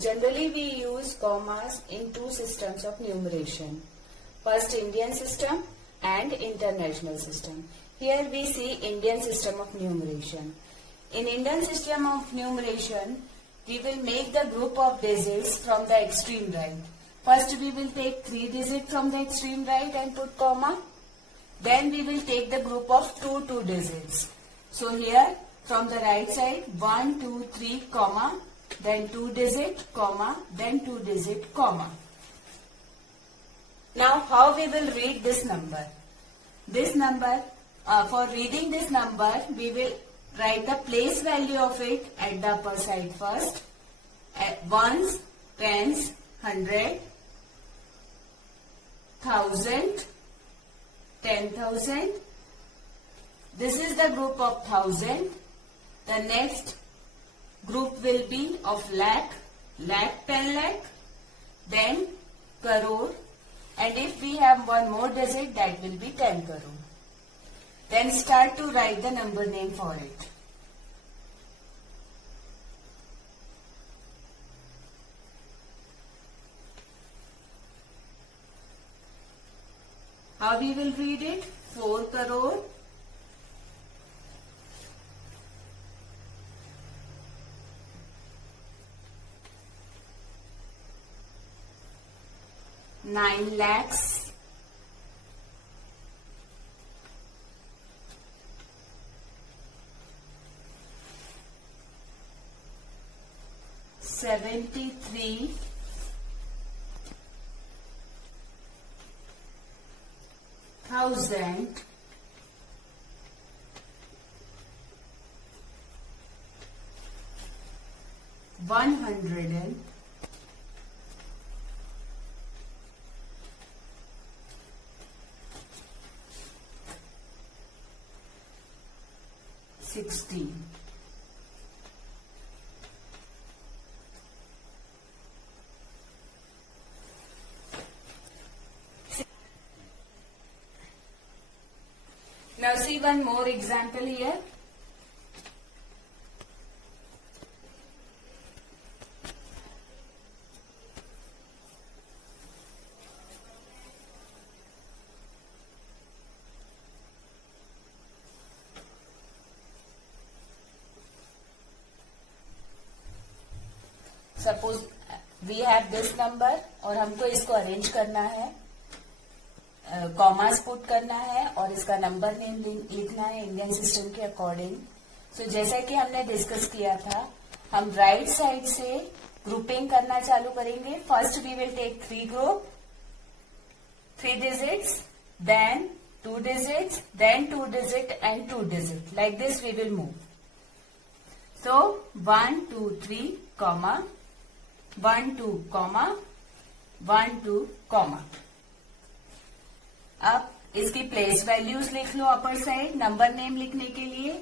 Generally, we use commas in two systems of numeration. First, Indian system and international system. Here we see Indian system of numeration. In Indian system of numeration, we will make the group of digits from the extreme right. First, we will take 3 digits from the extreme right and put comma. Then we will take the group of two digits. So here, from the right side, 1, 2, 3, comma, then 2 digit, comma, then 2 digit, comma. Now, how we will read this number? This number, for reading this number, we will write the place value of it at the upper side first. Ones, tens, 100, 1000, 10,000. This is the group of 1000. The next group will be of lakh, 10 lakh, then crore, and if we have one more digit, that will be 10 crore. Then start to write the number name for it. How we will read it? 4 crore, 9 lakhs, 73 thousand, 100 60. Now see one more example here. Suppose we have this number और हमको इसको arrange करना है, commas put करना है और इसका number name लिखना है इंडियन सिस्टम के अकॉर्डिंग. सो जैसा कि हमने डिस्कस किया था, हम राइट साइड से ग्रुपिंग करना चालू करेंगे. First we will take 3 group, 3 digits, then 2 digits, then 2 digit and 2 digit. Like this we will move. So 1, 2, 3, comma, 1, 2, comma, 1, 2, comma. अब इसकी प्लेस वैल्यूज लिख लो अपर साइड नंबर नेम लिखने के लिए.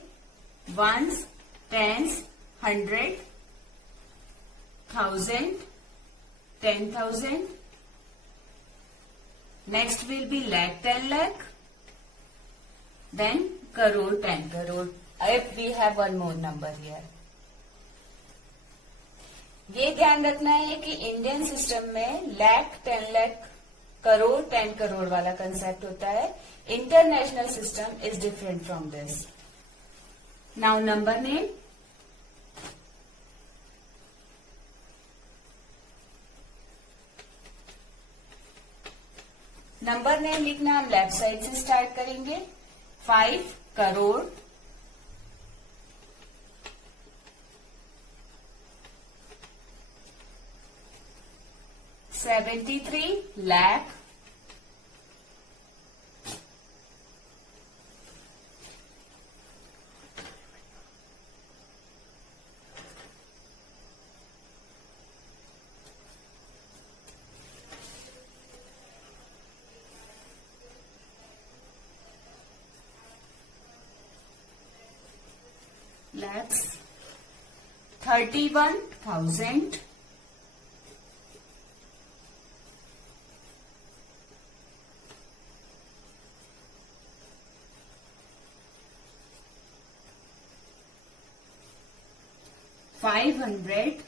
Ones, tens, 100, 1000, 10,000. Next will be lakh, 10 lakh. देन crore, 10 crore. If we have one more number here. ये ध्यान रखना है कि इंडियन सिस्टम में lakh, 10 lakh, करोड़, 10 करोड़ वाला कंसेप्ट होता है. International system is different from this. Now number name. Number name लिखना हम लेफ्ट साइड से स्टार्ट करेंगे. 5 crore, 73 lakh, 31,000, 500,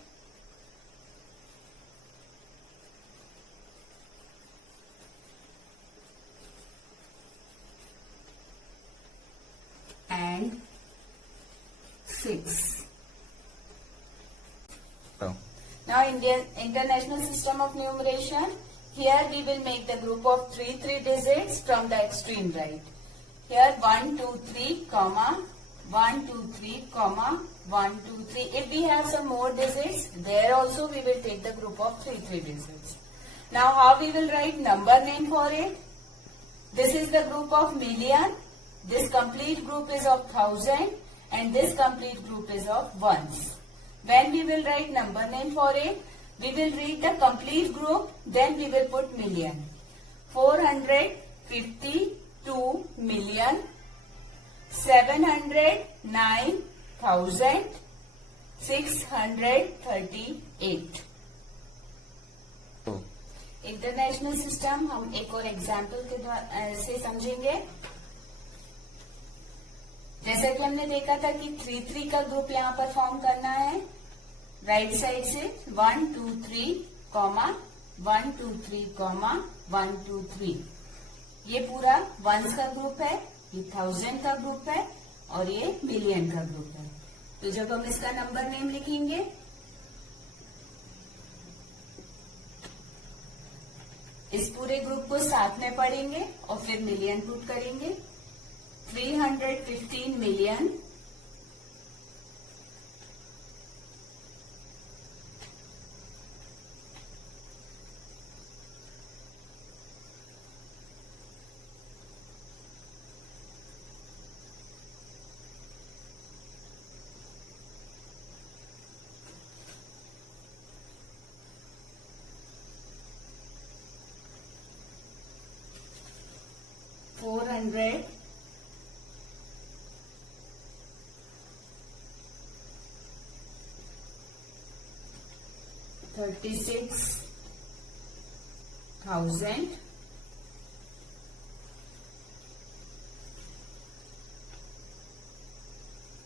Now international system of numeration. Here we will make the group of three digits from the extreme right. Here 1, 2, 3, comma 1, 2, 3, comma 1, 2, 3. If we have some more digits, there also we will take the group of three digits. Now how we will write number name for it? This is the group of million. This complete group is of thousand, and this complete group is of ones. When we will write number name for it, we will read the complete group, then we will put million. 452 million 709,638. International system हम एक और example के से समझेंगे. जैसा कि हमने देखा था कि 3 का ग्रुप यहाँ पर फॉर्म करना है. राइट साइड से 1, 2, 3, कॉमा 1, 2, 3, कॉमा 1, 2, 3. ये पूरा वंस का ग्रुप है, ये थाउजेंड का ग्रुप है और ये मिलियन का ग्रुप है. तो जब हम इसका नंबर नेम लिखेंगे, इस पूरे ग्रुप को साथ में पढ़ेंगे और फिर मिलियन पुट करेंगे. 315 million 400 36,000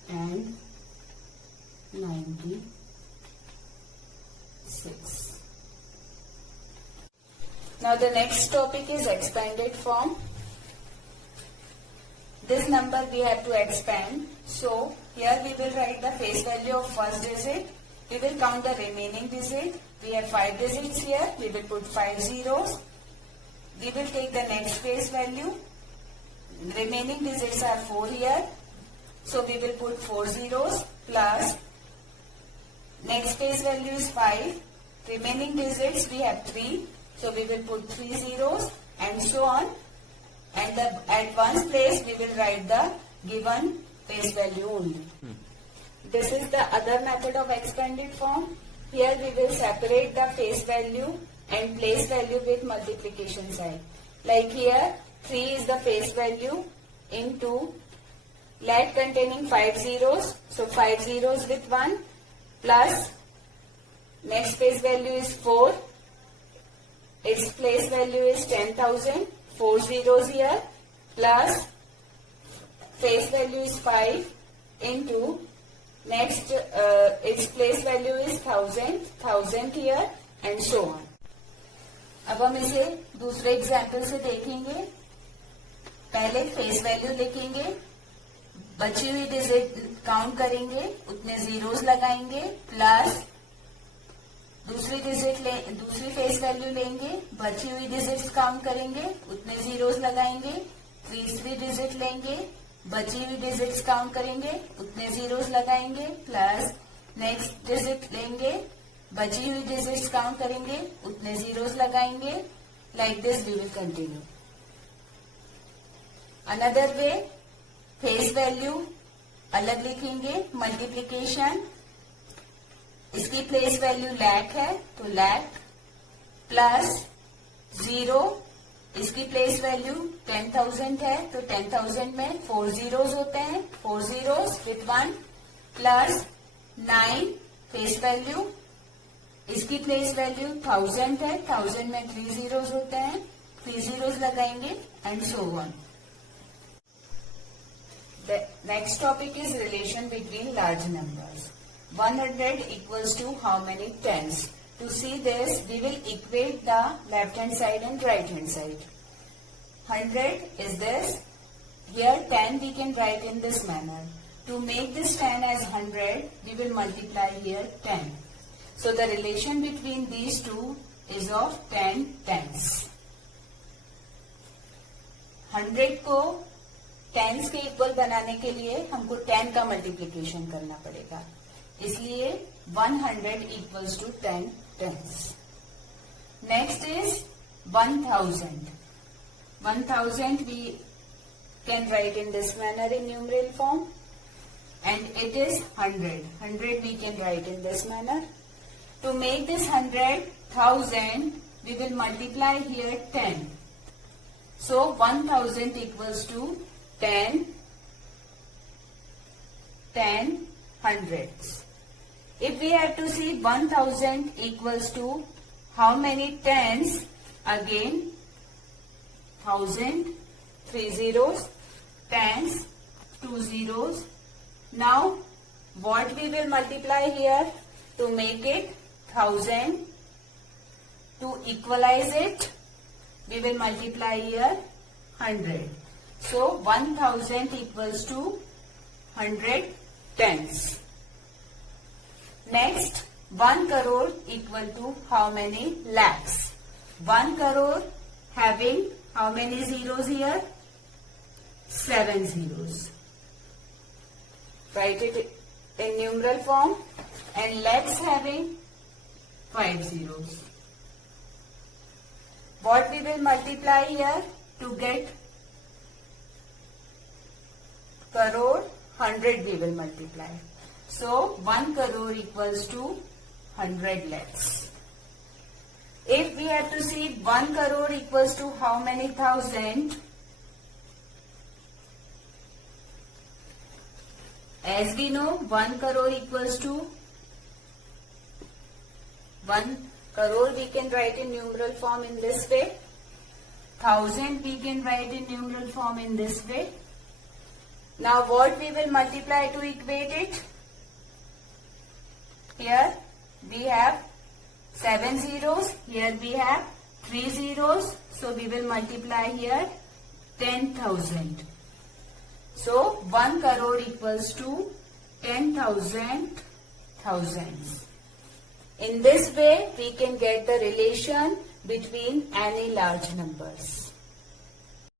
and 96. Now the next topic is expanded form. This number we have to expand. So here we will write the face value of first digit. We will count the remaining digit. We have 5 digits here. We will put 5 zeros. We will take the next face value. Remaining digits are 4 here. So we will put 4 zeros plus next face value is 5. Remaining digits we have 3. So we will put 3 zeros and so on. And at one's place we will write the given face value only. This is the other method of expanded form. Here we will separate the face value and place value with multiplication sign. Like here 3 is the face value into let containing 5 zeros. So 5 zeros with 1 plus next face value is 4. Its place value is 10,000. 4 zeros here plus face value is 5 into next its place value is 1000 here and so on. अब हम इसे दूसरे example से देखेंगे. पहले face value लिखेंगे, बची हुई डिजिट काउंट करेंगे, उतने जीरोस लगाएंगे प्लस दूसरी फेस वैल्यू लेंगे, बची हुई डिजिट्स काउंट करेंगे, उतने जीरोस लगाएंगे. तीसरी डिजिट लेंगे, बची हुई डिजिट्स काउंट करेंगे, उतने जीरोस लगाएंगे प्लस नेक्स्ट डिजिट लेंगे, बची हुई डिजिट्स काउंट करेंगे, उतने जीरोस लगाएंगे. Like this we will continue. Another way face value अलग लिखेंगे, मल्टीप्लीकेशन इसकी प्लेस वैल्यू लाख है तो लाख प्लस 0 इसकी प्लेस वैल्यू 10,000 है तो 10,000 में 4 जीरोस होते हैं, 4 zeros with 1 plus 9 face value इसकी प्लेस वैल्यू 1000 है, 1000 में 3 जीरोस होते हैं, 3 जीरोस लगाएंगे and so on. The next topic is relation between large numbers. 100 equals to how many tens? To see this, we will equate the left hand side and right hand side. 100 is this. Here 10 we can write in this manner. To make this 10 as 100, we will multiply here 10. So the relation between these two is of 10 tens. 100 को tense के equal बनाने के लिए हमको 10 का multiplication करना पड़ेगा, इसलिए 100 equals to 10 tens. Next is 1000. 1000 we can write in this manner in numeral form, and it is 100. 100 we can write in this manner. To make this 100,000, we will multiply here 10. So 1000 equals to 10 hundreds. If we have to see 1000 equals to how many tens, again 1000, 3 zeros, tens, 2 zeros. Now what we will multiply here to make it 1000? To equalize it, we will multiply here 100. So 1000 equals to 100 tens. Next, 1 crore equal to how many lakhs? 1 crore having how many zeros here? 7 zeros. Write it in numeral form. And lakhs having 5 zeros. What we will multiply here to get crore? 100 we will multiply. So 1 crore equals to 100 lakhs. If we have to see 1 crore equals to how many thousand? As we know, 1 crore equals to 1 crore we can write in numeral form in this way. 1000 we can write in numeral form in this way. Now what we will multiply to equate it? Here we have 7 zeros. Here we have 3 zeros. So we will multiply here 10,000. So 1 crore equals to 10,000 thousands. In this way, we can get the relation between any large numbers.